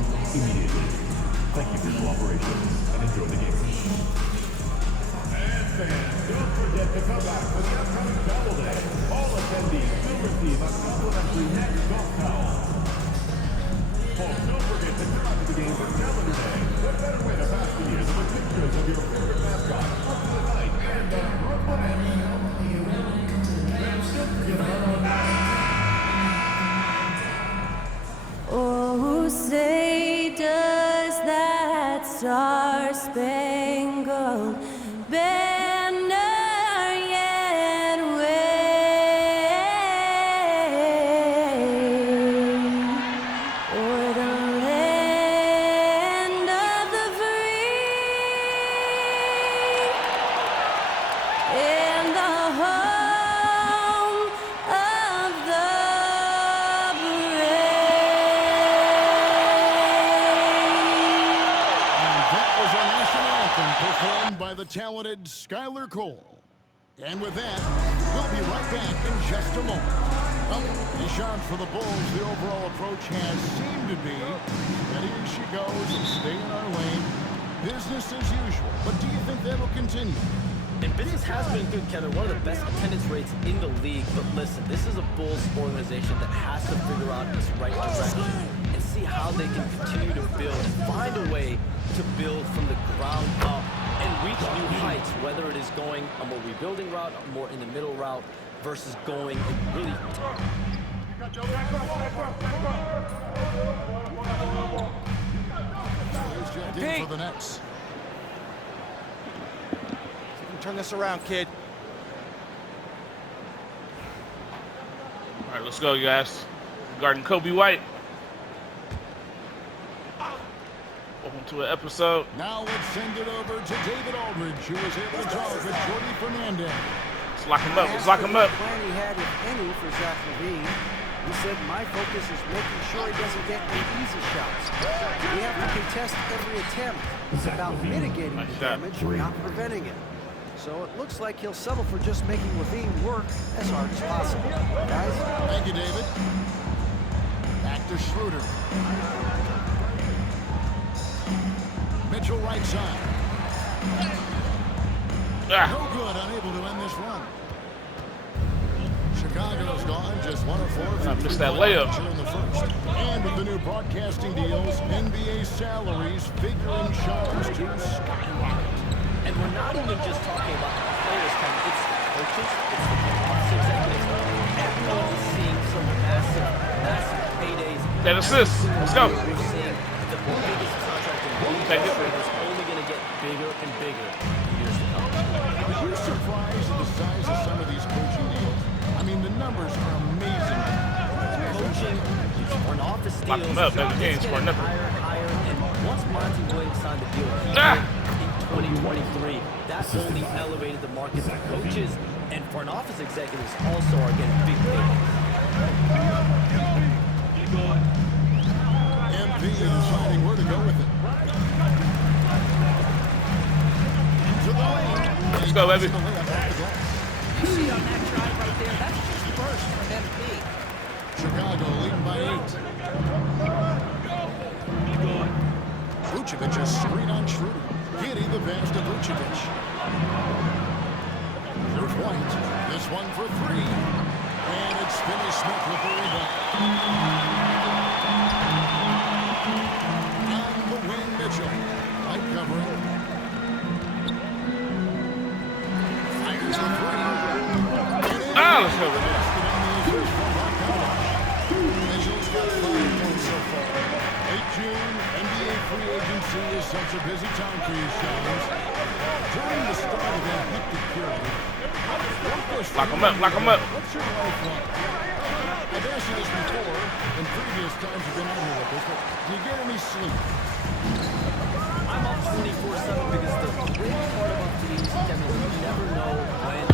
on immediately. Thank you for your cooperation and enjoy the game. And fans, don't forget to come back for the upcoming Double Day. All attendees will receive a complimentary neck golf towel. Folks, don't forget to come out to the game for Calendar Day. What better way to pass the year than with pictures of your favorite mascot up to the night and the Brooklyn Nets. Fans, don't forget about our Oh, say does that star-spangled banner yet wave o'er the land of the free and the home of the performed by the talented Skylar Cole. And with that, we'll be right back in just a moment. Well, Deshaun, for the Bulls, the overall approach has seemed to be steady as she goes and stay in our lane. Business as usual. But do you think that'll continue? And business has been good, Kevin. One of the best attendance rates in the league. But listen, this is a Bulls organization that has to figure out its right direction and see how they can continue to build and find a way to build from the ground up and reach new heights, whether it is going a more rebuilding route, a more in the middle route, versus going really Here's for the Nets. Turn this around, kid. All right, let's go, you guys. Guarding Kobe White. Welcome to an episode. Now let's send it over to David Aldridge, who was able to target Jordy Fernandez. Let's lock him up. Let's lock him up. The plan he had, if any, for Zach LaVine. He said, my focus is making sure he doesn't get any easy shots. We have to contest every attempt. It's about mitigating the damage, not preventing it. So it looks like he'll settle for just making LaVine work as hard as possible. Guys? Thank you, David. Back to Schroeder. Mitchell right side. No good, unable to end this run. Chicago's gone, just 1 of 4. I missed that layup. In the first. And with the new broadcasting deals, NBA salaries figuring shows to skyrocket. And we're not even just talking about the players, Kevin. It's the coaches, it's the office executives. Everyone is seeing some massive paydays. That assist. Let's go. We're seeing the biggest contract in league history is only going to get bigger and bigger in years to come. Are you surprised at the size of some of these coaching deals? I mean, the numbers are amazing. Coaching, front office Lock deals, him up, every it's game's for getting nothing. higher and higher. And once Monty Williams signed the deal in 2023, that only elevated the market for coaches, and front office executives also are getting big pay. MP deciding where to go with it. To the lane. Let's go, baby. You see on that drive right there, that's just burst from MP. Chicago leading by 8. Vucevic is screen on Schroeder. Giddy the pass to Vucevic. Here's White. This one for 3. And it's Finney-Smith with the rebound. On the wing, Mitchell. Light covering. Fires the 3. Let's go. Mitchell's got 5 points so far. Late June, NBA free agency is such a busy time for you, Shannons. During the start of that hectic period, Lock him up. Lock him up. what's your life like? I've asked you this before, in previous times you've been on here with this, but do you get any sleep? I'm up 24/7 because the great part about teams, Kevin, you never know when you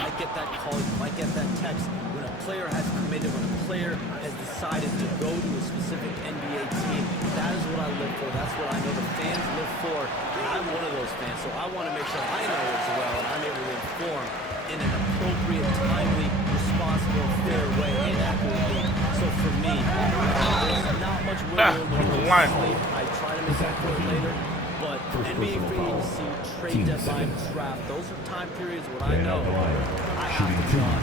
might get that call, you might get that text. When a player has committed, when a player has decided to go to a specific NBA team, that is what I live for. That's what I know the fans live for. And I'm one of those fans, so I want to make sure I know as well, and I'm able to inform in an appropriate, timely, responsible, fair way, and accurately. So for me, there's not much wiggle room. line. I try to make that point later, but NBA free agency, trade deadline, draft, those are time periods when I know I have to be on.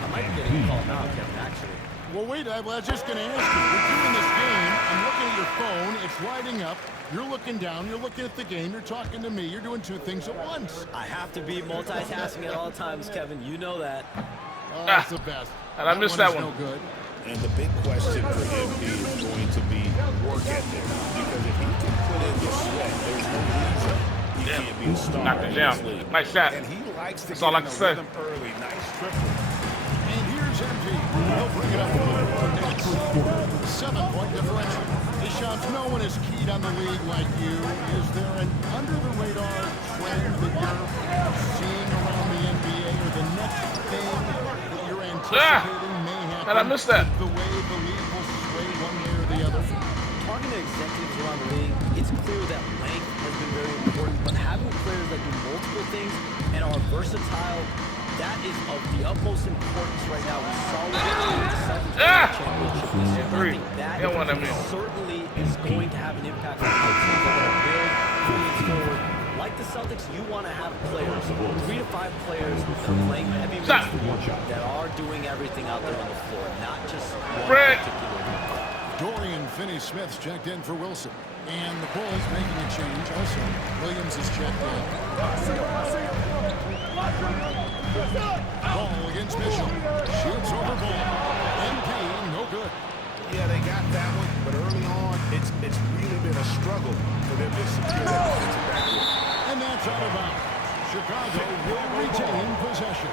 I might be getting a call now, Kevin, actually. Well, wait, I was just going to ask you. You're doing this game. I'm looking at your phone. It's lighting up. You're looking down. You're looking at the game. You're talking to me. You're doing two things at once. I have to be multitasking at all times, Kevin. You know that. Oh, that's the best. And I missed that one. No good. And the big question for him is going to be work ethic. Because if he can put in the sweat, there's no reason he can't be a star. Knocked it in down. this league. Nice shot. And he likes to That's get all I in can a say. rhythm early. Nice triple. And here's MT. He'll bring it up for the Nets. 7-point differential. Deschamps, no one is keyed on the league like you. Is there an under-the-radar trend that you're seeing around the NBA, or the next thing that you're anticipating may happen? And I missed that. The way the league will sway one way or the other. Talking to executives around the league, it's clear that length has been very important, but having players that do multiple things and are versatile, that is of the utmost importance right now. We saw it in the Celtics championship this year. I think that certainly is going to have an impact on how teams are going to build moving forward. Like the Celtics, you want to have players, 3 to 5 players that are playing heavy minutes that are doing everything out there on the floor, not just one particular group. Dorian Finney-Smith's checked in for Wilson. And the Bulls making a change also. Williams is checked in. Ball against Mitchell. Shoots over Ball. MP, no good. Yeah, they got that one, but early on, it's really been a struggle for them to secure that defensive backcourt. And that's out of bounds. Chicago will retain possession.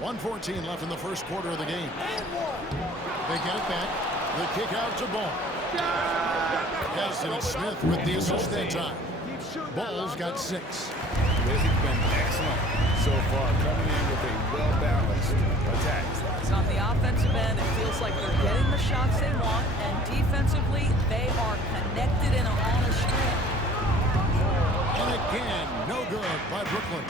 .114 left in the first quarter of the game. They get it back. The kick out to Ball. Yes, and it's Smith with the assist that time. Ball's got 6. They've been excellent so far, coming in with a well-balanced attack. So on the offensive end, it feels like they're getting the shots they want, and defensively, they are connected and on a string. And again, no good by Brooklyn.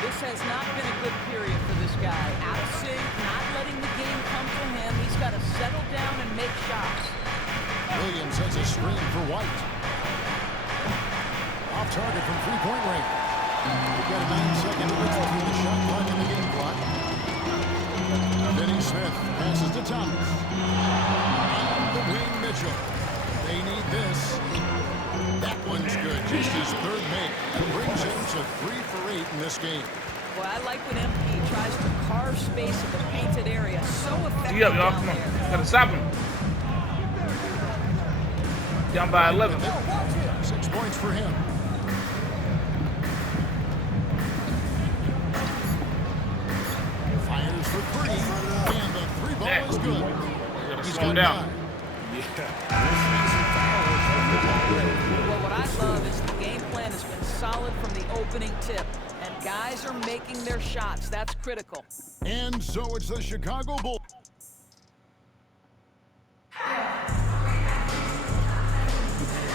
This has not been a good period for this guy. Out of sync, not letting the game come to him. He's got to settle down and make shots. Williams has a screen for White. Off target from three-point range. We've got a 9-second difference between the shot clock and the game clock. Finney-Smith passes to Thomas. And the wing Mitchell. They need this. That one's good. Just his third make. Brings him to 3 for 8 in this game. Well, I like when MP tries to carve space in the painted area. So effective Y'all. down Come on. there. Gotta stop him. Down by 11. 6 points for him. Fires for 3. And the 3 ball is good. Gotta He's slow him got down. 9. Well, what I love is the game plan has been solid from the opening tip, and guys are making their shots. That's critical. And so it's the Chicago Bulls.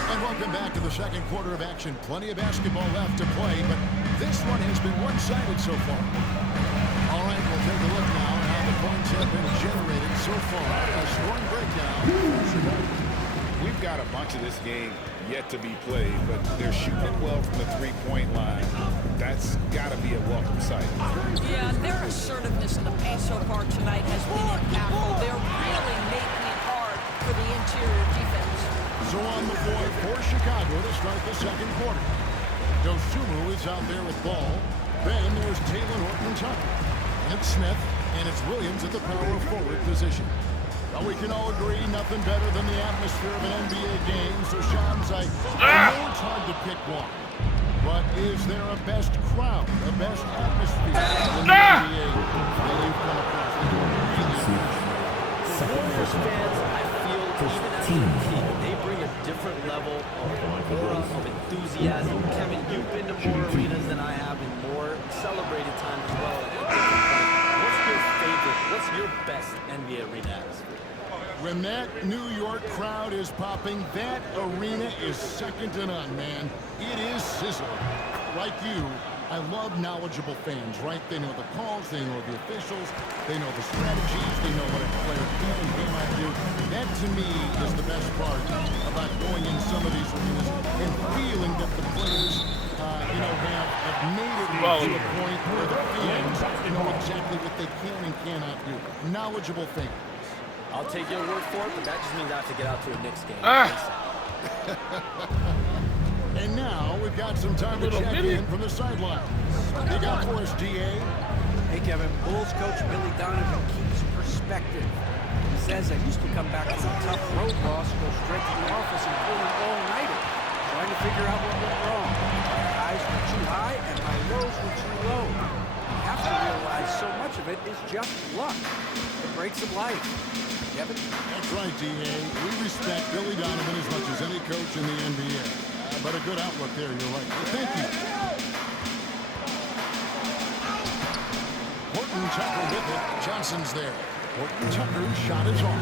And welcome back to the second quarter of action. Plenty of basketball left to play, but this one has been one-sided so far. All right, we'll take a look now at how the points have been generated so far. A scoring breakdown for Chicago. We've got a bunch of this game yet to be played, but they're shooting well from the three-point line. That's got to be a welcome sight. Yeah, their assertiveness in the paint so far tonight has been impactful. They're really making it hard for the interior defense. So on the board for Chicago to start the second quarter. Dosunmu is out there with ball. Then there's Taylor Horton-Tucker. And it's Smith, and it's Williams at the power forward position. Well, we can all agree nothing better than the atmosphere of an NBA game. So, Shams, I know it's hard to pick one. But is there a best crowd, a best atmosphere in the NBA that you've come across? The Warriors fans, I feel, even at their peak, they bring a different level of aura, of enthusiasm. Kevin, you've been to more arenas than I have, and more celebrated times as well. What's your favorite, what's your best NBA arena atmosphere? When that New York crowd is popping, that arena is second to none, man. It is sizzling. Like you, I love knowledgeable fans, right? They know the calls, they know the officials, they know the strategies, they know what a player can and cannot do. That, to me, is the best part about going in some of these arenas and feeling that the players, have made it to a point where the fans know exactly what they can and cannot do. Knowledgeable fans. I'll take your word for it, but that just means I have to get out to a Knicks game. And now we've got some time to check in from the sidelines. They got for us, DA. Hey, Kevin. Bulls coach Billy Donovan keeps perspective. He says I used to come back from a tough road loss, go straight to the office and pull an all-nighter, trying to figure out what went wrong. My highs were too high and my lows were too low. You have to realize so much of it is just luck. The breaks of life. Kevin? That's right, DA. We respect Billy Donovan as much as any coach in the NBA. But a good outlook there, you're right. Well, thank you. Horton Tucker with it. Johnson's there. Horton Tucker's shot is on.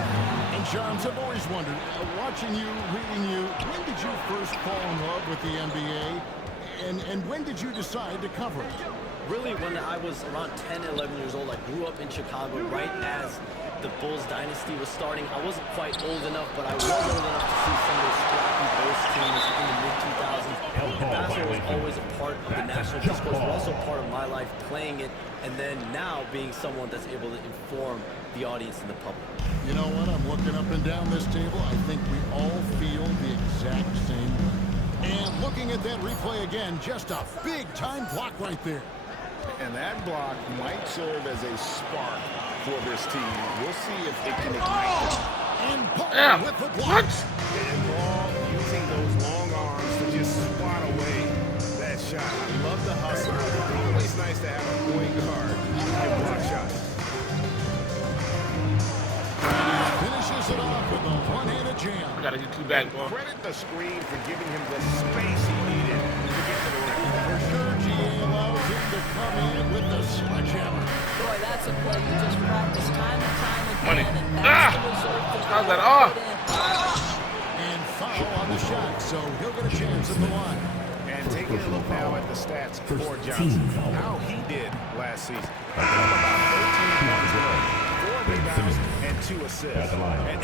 And Johns, I've always wondered, watching you, reading you, when did you first fall in love with the NBA? And when did you decide to cover it? Really, when I was around 10, 11 years old, I grew up in Chicago right as the Bulls dynasty was starting. I wasn't quite old enough, but I was old enough to see some of those scrappy Bulls teams in the mid-2000s. And basketball was always a part of the national discourse, but also part of my life playing it, and then now being someone that's able to inform the audience and the public. You know what? I'm looking up and down this table. I think we all feel the exact same way. And looking at that replay again, just a big-time block right there. And that block might serve as a spark for this team. We'll see if it can ignite it. And Paul with the block. And Paul using those long arms to just swat away that shot. I love the hustle. Always nice to have a point guard and block shots. Finishes it off with a one-handed jam. I gotta get two back, bro. Credit the screen for giving him the space he needed to get to the rim. For sure, GA allows him to come in with the sledgehammer. Boy, that's a play you just practice time and time again. Money. And that's the result that How's that you off? put in. And foul on the shot, so he'll get a chance at the line. And taking a look now at the stats for Johnson, how he did last season. About 13 points, 4 rebounds, and 2 assists.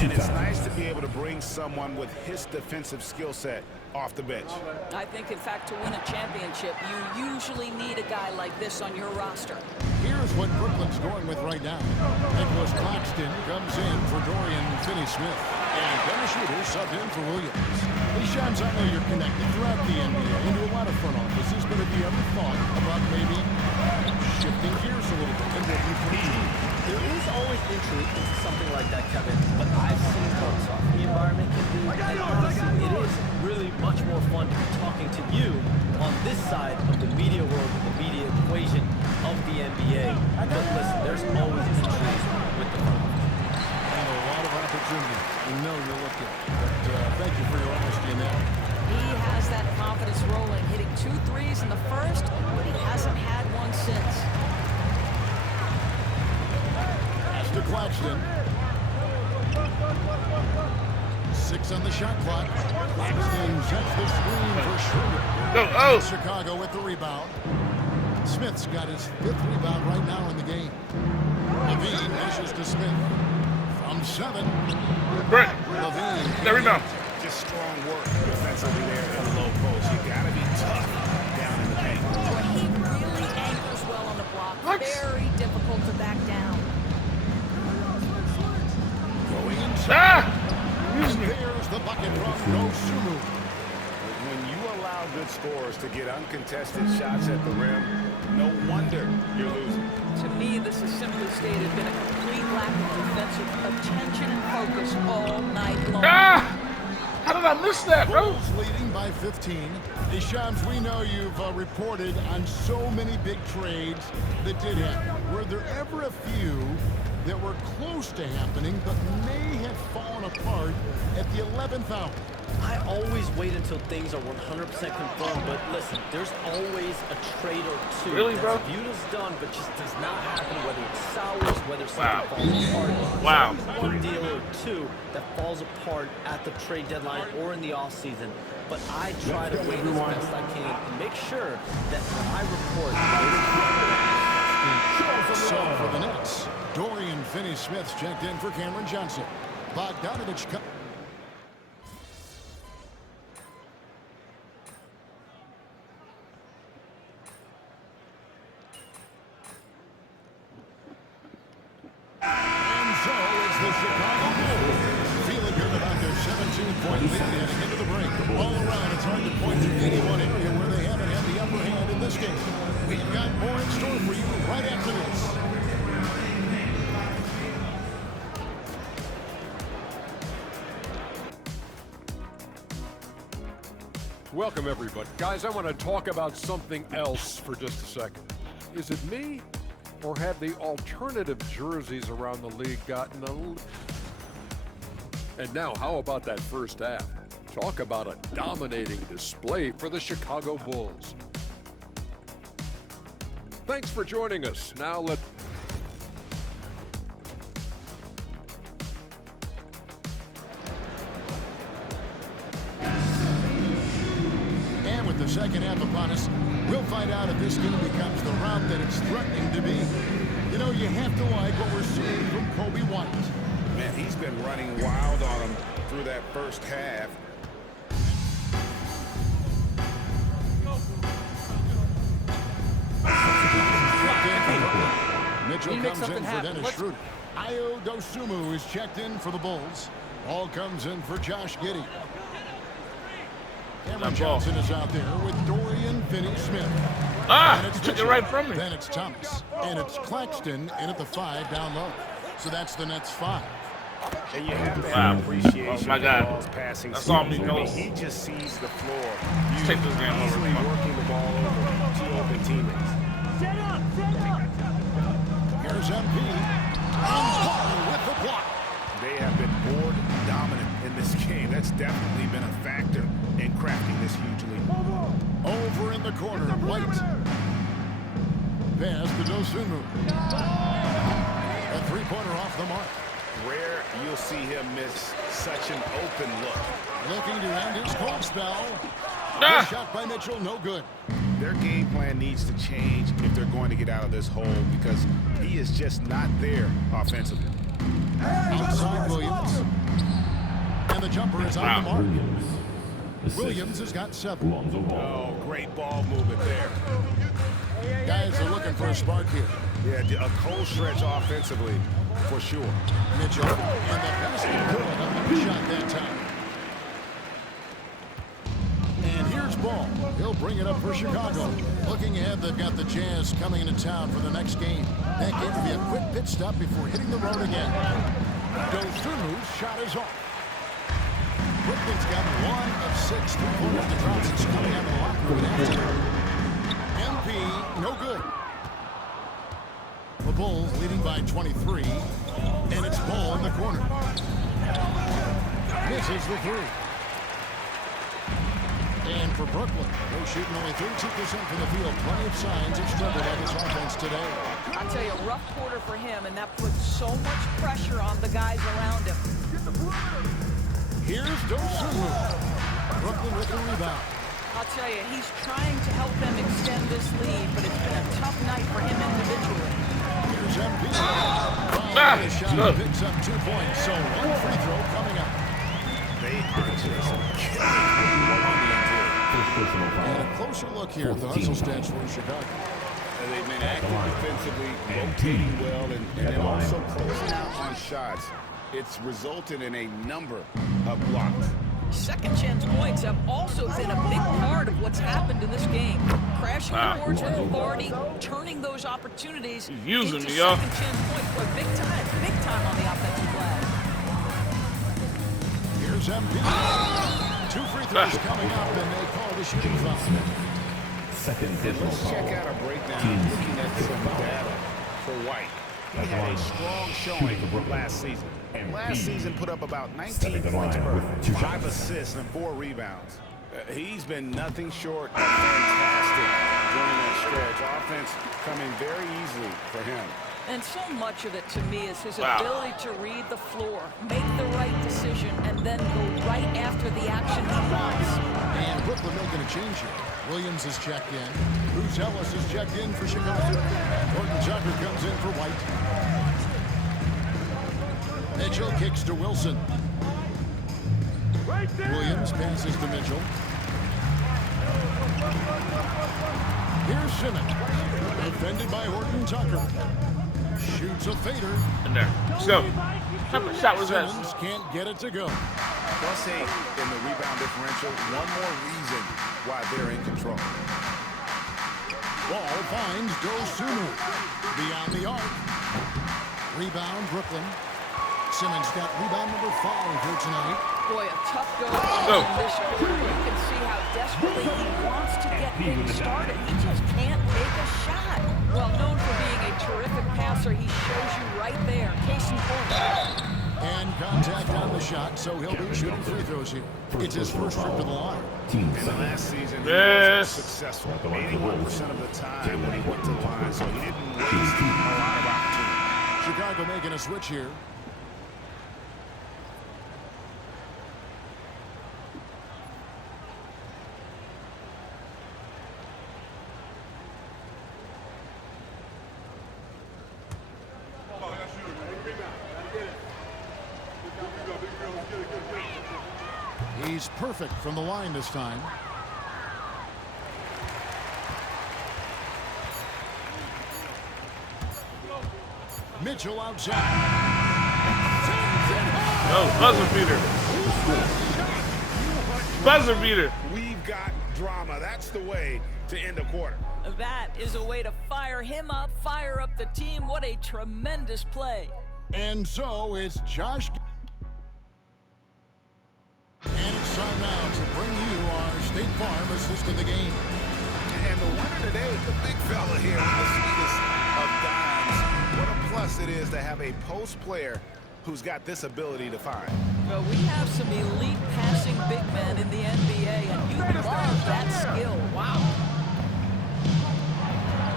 And it's nice to be able to bring someone with his defensive skill set off the bench. I think, in fact, to win a championship, you usually need a guy like this on your roster. Here's what Brooklyn's going with right now. Nicholas Claxton comes in for Dorian Finney-Smith. And Dennis Schroeder subbed in for Williams. Hey, Shams, I know you're connected throughout the NBA into a lot of front offices, but have you ever thought about maybe shifting gears a little bit and working for a team? There is always entry into something like that, Kevin, but I've seen how tough the environment can be, and honestly, it is really much more fun to be talking to you on this side of the media world, the media equation of the NBA. But listen, there's always injuries with the front office. And a lot of opportunity. We know you're looking. But thank you for your honesty in that. He has that confidence rolling, hitting 2 threes in the first, but he hasn't had one since. Pass to Claxton. 6 on the shot clock. Claxton sets the screen for Schroeder. Chicago with the rebound. Smith's got his 5th rebound right now in the game. Levine meshes to Smith. From 7. Brent, Levine. that rebound. Just strong work defensively there in the low post. You got to be tough down in the paint. Boy, he really anchors well on the block. Very difficult to back down. Going inside. Excuse And me. there's the bucket from Dosunmu. When you allow good scorers to get uncontested shots at the rim, no wonder you're losing. To me, this is simply stated been a complete lack of defensive attention and focus all night long. How did I miss that, bro? Bulls leading by 15. Shams, we know you've reported on so many big trades that did happen. Were there ever a few that were close to happening but may have fallen apart at the 11th hour? I always wait until things are 100% confirmed, but listen, there's always a trade or two Really, bro? that's viewed as done, but just does not happen, whether it's sours, whether something falls apart. Wow. There's one deal or two that falls apart at the trade deadline or in the offseason. But I try to wait as best I can and make sure that when I report So for the Nets, Dorian Finney-Smith's checked in for Cameron Johnson. Bogdanovich. And so it's the Chicago Bulls. Feeling good about their 17-point lead heading into the break. All around, it's hard to point to any one area where they haven't had the upper hand in this game. We've got more in store for you right after this. Welcome, everybody. Guys, I want to talk about something else for just a second. Is it me, or have the alternative jerseys around the league gotten a little... And now, how about that first half? Talk about a dominating display for the Chicago Bulls. Thanks for joining us. Now let's... The second half upon us, we'll find out if this game becomes the route that it's threatening to be. You know, you have to like what we're seeing from Kobe White. Man, he's been running wild on him through that first half. Mitchell comes in for Dennis Schroeder. Ayo Dosunmu is checked in for the Bulls. Ball comes in for Josh Giddey. Cameron Johnson is out there with Dorian Finney-Smith. Ah, he took it right from me. Then it's Thomas. And it's Claxton in at the 5 down low. So that's the Nets 5. And you have to have appreciation oh my God. for Ball's passing. That's all me I mean, knows. he just sees the floor. Let's take this game over. Easily working the ball over to open teammates. Here's MP. And Butler with the block. They have been board dominant in this game. That's definitely been a factor in crafting this huge lead. Over in the corner, White. Pass to Dosunmu. A three-pointer off the mark. Rare you'll see him miss such an open look. Looking to end his cold spell. Ah. Good shot by Mitchell, no good. Their game plan needs to change if they're going to get out of this hole because he is just not there offensively. Outside Williams. And the jumper is on the mark. Williams has got 7. Oh, great ball movement there. Guys are looking for a spark here. Yeah, a cold stretch offensively, for sure. Mitchell, and the basket good on the shot that time. And here's Ball. He'll bring it up for Chicago. Looking ahead, they've got the Jazz coming into town for the next game. That game will be a quick pit stop before hitting the road again. Dosunmu's shot is off. Brooklyn's got 1 of 6 three-pointers to drop since coming out of the locker room after. MP, no good. The Bulls leading by 23, and it's Ball in the corner. Misses the 3. And for Brooklyn, they're shooting only 32% from the field. Plenty of signs of struggle by this offense today. I tell you, a rough quarter for him, and that puts so much pressure on the guys around him. Here's Dosunmu. Brooklyn with the rebound. I'll tell you, he's trying to help them extend this lead, but it's been a tough night for him individually. Here's MP. The shot picks up 2 points, so 1 free throw coming up. They are just killing on the interior. And a closer look here at the hustle stats for Chicago. And they've been active defensively, rotating well, and then also closing out on shots. It's resulted in a number of blocks. Second chance points have also been a big part of what's happened in this game. Crashing the boards with authority, turning those opportunities He's using into me, y'all. second chance points. Boy, big time on the offensive glass. Here's MP. 2 free throws coming up, and they call the shooting foul. Let's check out a breakdown looking at some data for White. He had a strong showing last season. Last season put up about 19 points per 5 assists and 4 rebounds. He's been nothing short of fantastic during that stretch. Offense coming very easily for him. And so much of it to me is his ability to read the floor, make the right decision, and then go right after the action he wants. And Brooklyn making a change here. Williams is checked in. Bruce Ellis is checked in for Chicago. Horton Tucker comes in for White. Mitchell kicks to Wilson. Williams passes to Mitchell. Here's Simmons. Defended by Horton Tucker. Shoots a fader. In there. Let's go. How much shot was that? Simmons can't get it to go. +8 in the rebound differential. One more reason why they're in control. Ball finds Dosunmu. Beyond the arc. Rebound, Brooklyn. Simmons got rebound number 5 here tonight. Boy, a tough go in this quarter. You can see how desperately he wants to get things started. He just can't make a shot. Well, known for being a terrific passer, he shows you right there. Case in point. And contact on the shot, so he'll be shooting free throws here. It's his first trip to the line. In the last season, he was successful 81% of the time when he went to the line, so he didn't waste a lot of opportunity. Chicago making a switch here. He's perfect from the line this time. Mitchell outside. Oh, buzzer beater. Buzzer beater. We've got drama. That's the way to end a quarter. That is a way to fire him up, fire up the team. What a tremendous play. And so it's Josh. And it's time now to bring you our State Farm assist in the game. And the winner today, the big fella here with the sweetest of dimes. What a plus it is to have a post player who's got this ability to find. Well, we have some elite passing big men in the NBA, and you love that skill. Wow.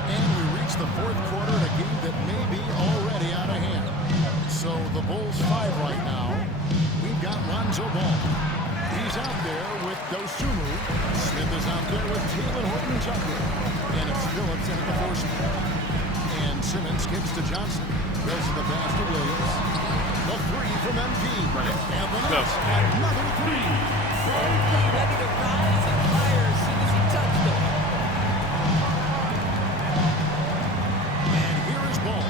And we reach the fourth quarter in a game that may be already out of hand. So the Bulls 5 right now. We've got Lonzo Ball. He's out there with Dosunmu. Smith is out there with Talen Horton Tucker. And it's Phillips in at the 4 spot. And Simmons kicks to Johnson. Goes to the pass to Williams. The 3 from MP. And the next, another 3. Ready to rise and fire as soon as he touched it. And here is Ball.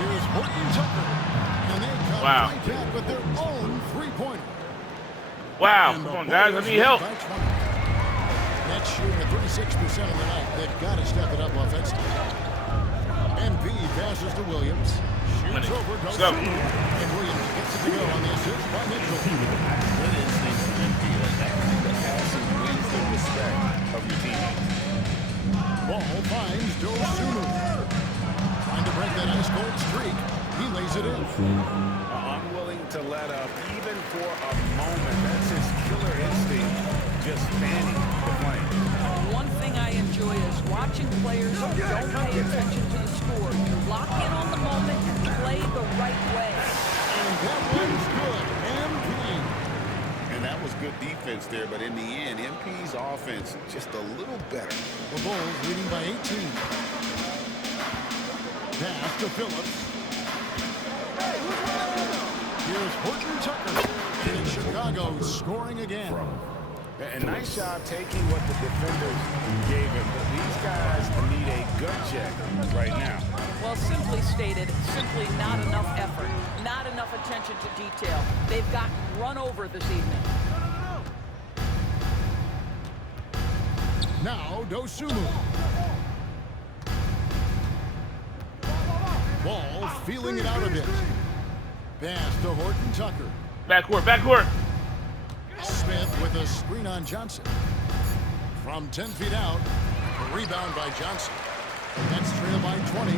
Here's Horton Tucker. And they come right back with their own 3-pointer. Wow, come on, guys, I need help. That's shooting at 36% of the night. They've got to step it up offensively. MP passes to Williams. Shoots over, goes through. And Williams gets it to go on the assist by Mitchell. Good instinct from MP. That kind of passing wins the respect of your teammates. Ball finds Dosunmu. Trying to break that ice-cold streak. He lays it in. Unwilling to let up even for a moment. That's his killer instinct, just fanning the flame. One thing I enjoy is watching players who don't pay attention to the score. You lock in on the moment and play the right way. And that one's good. MP. And that was good defense there, but in the end, MP's offense just a little better. The Bulls leading by 18. Pass to Phillips. Here's Horton Tucker. And Chicago scoring again. A nice job taking what the defenders gave him. But these guys need a gut check right now. Well, simply stated, simply not enough effort, not enough attention to detail. They've gotten run over this evening. Now Dosunmu. Ball feeling it out a bit. Pass to Horton Tucker. Backcourt, backcourt. Smith with a screen on Johnson. From 10 feet out, a rebound by Johnson. That's trailed by 20.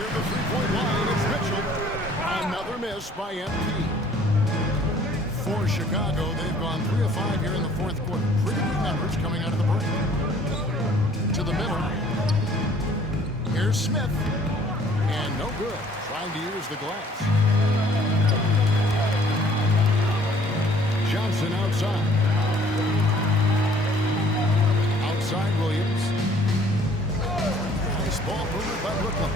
near the three-point line. It's Mitchell. Another miss by MP. For Chicago, they've gone 3 of 5 here in the fourth quarter. Pretty good numbers coming out of the break. To the middle. Here's Smith. And no good. Trying to use the glass. Johnson outside. Outside Williams. Nice ball movement by Brooklyn.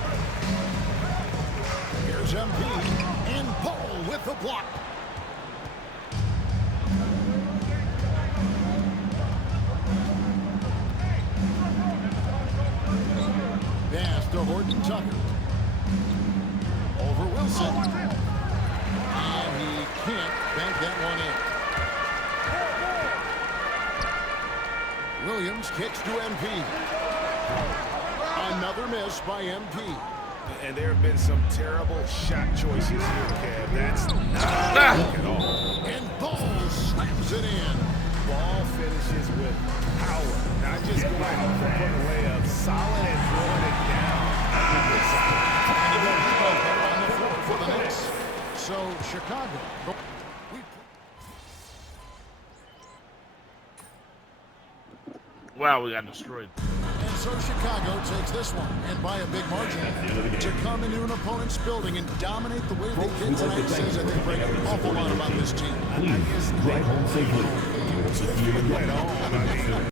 Here's MP. And Paul with the block. Pass to Horton Tucker. Over Wilson. And he can't bank that one in. Williams kicks to MP. Another miss by MP. And there have been some terrible shot choices here, Kev. That's not at all. And Ball slams it in. Ball finishes with power. Not just going off for putting a layup. Solid and throwing it down. On the floor for the Knicks. So Chicago. Wow, we got destroyed. And so Chicago takes this one, and by a big margin. To come into an opponent's building and dominate the way they did tonight says, I think, Greg, an awful lot about this team. Please drive home safely.